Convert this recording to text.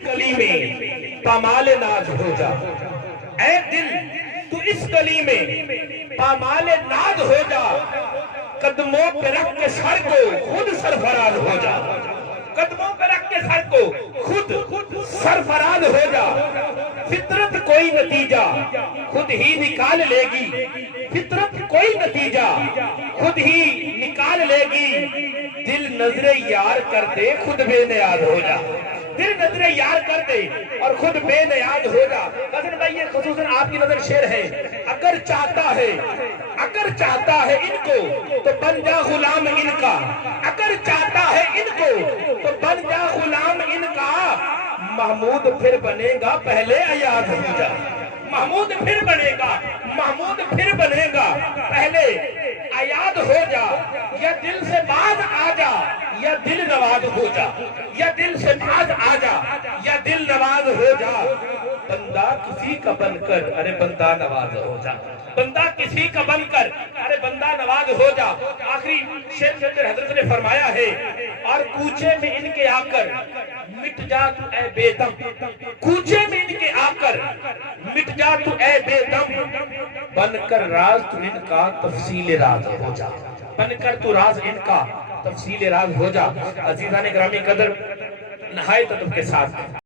گلی میں پامال ناز ہو جا، اے دل تو اس گلی میں پامال ناز ہو جا، قدموں پہ رکھ کے سر کو خود سرفراز ہو جا، قدموں پہ رکھ کے سر کو خود سرفراز ہو جا، فطرت کوئی نتیجہ خود ہی نکال لے گی، فطرت کوئی نتیجہ خود ہی نکال لے گی، دل نظر یار کر دے خود بے نیاز ہو جا، دل نظر یار کر دے اور خود بے نیاز ہو جا۔ حسن بھائی یہ خصوصاً آپ کی نظر شعر ہے، اگر چاہتا ہے ان کو تو بن جا غلام ان کا، اگر چاہتا ہے ان کو تو بن جا غلام ان کا، محمود پھر بنے گا پہلے ایاز ہو جا، محمود پھر بنے گا، محمود پھر بنے گا پہلے ایاز ہو جا، یا دل سے باز آ جا یا دل نواز ہو جا، یا دل سے باز آ جا یا دل نواز ہو جا، بندہ کسی کا بن کر ارے بندہ نواز ہو جا، بندہ کسی کا بن کر ارے بندہ نواز ہو جا۔ آخری شعر کے اندر حضرت نے فرمایا ہے، اور کوچے میں ان کے آ کر مٹ جا تو اے بے دم، کوچے میں ان کے آ کر مٹ جا تو اے بے دم، بن کر راز تو ان کا تفصیل راز ہو جا، بن کر تو راز ان کا تفصیل راز ہو جا۔ عزیزان گرامی قدر، نہایت ادب کے ساتھ